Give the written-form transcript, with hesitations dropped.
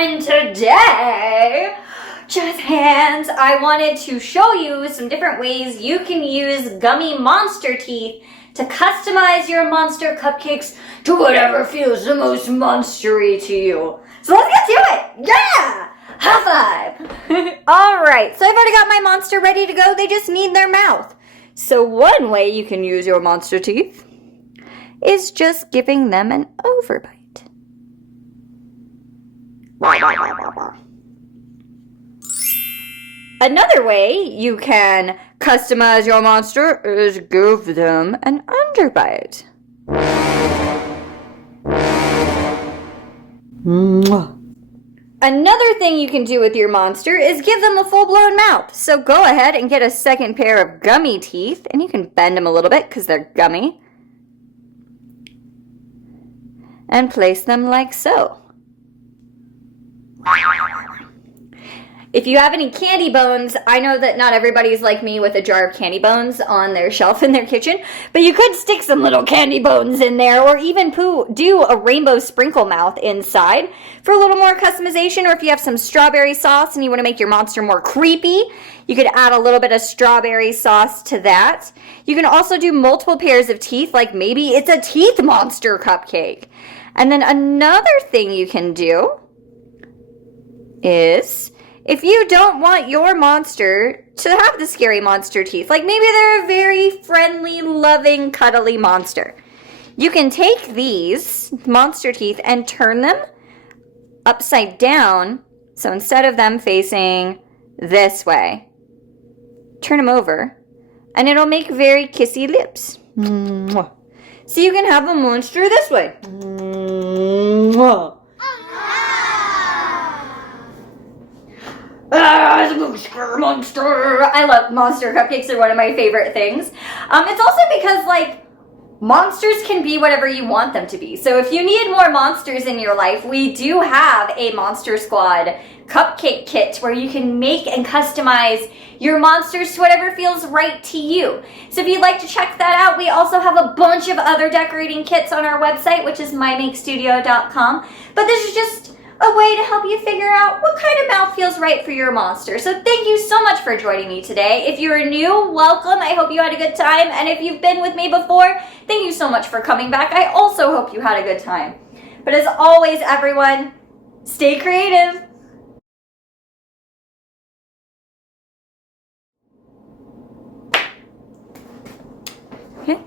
and today, just hands, I wanted to show you some different ways you can use gummy monster teeth to customize your monster cupcakes to whatever feels the most monstery to you. So let's get to it! Yeah! High five! Alright, so I've already got my monster ready to go. They just need their mouth. So one way you can use your monster teeth is just giving them an overbite. Another way you can customize your monster is give them an underbite. Another thing you can do with your monster is give them a full-blown mouth. So go ahead and get a second pair of gummy teeth, and you can bend them a little bit because they're gummy, and place them like so. If you have any candy bones, I know that not everybody's like me with a jar of candy bones on their shelf in their kitchen, but you could stick some little candy bones in there, or even do a rainbow sprinkle mouth inside for a little more customization. Or if you have some strawberry sauce and you want to make your monster more creepy, you could add a little bit of strawberry sauce to that. You can also do multiple pairs of teeth, like maybe it's a teeth monster cupcake. And then another thing you can do is, if you don't want your monster to have the scary monster teeth, like maybe they're a very friendly, loving, cuddly monster, you can take these monster teeth and turn them upside down. So instead of them facing this way, turn them over, and it'll make very kissy lips. So you can have a monster this way. The monster! I love monster cupcakes. They're one of my favorite things. It's also because, like, monsters can be whatever you want them to be. So if you need more monsters in your life, we do have a Monster Squad cupcake kit where you can make and customize your monsters to whatever feels right to you. So if you'd like to check that out, we also have a bunch of other decorating kits on our website, which is mymakestudio.com. But this is just a way to help you figure out what kind of mouth feels right for your monster. So thank you so much for joining me today. If you're new, welcome. I hope you had a good time. And if you've been with me before, thank you so much for coming back. I also hope you had a good time. But as always, everyone, stay creative. Okay.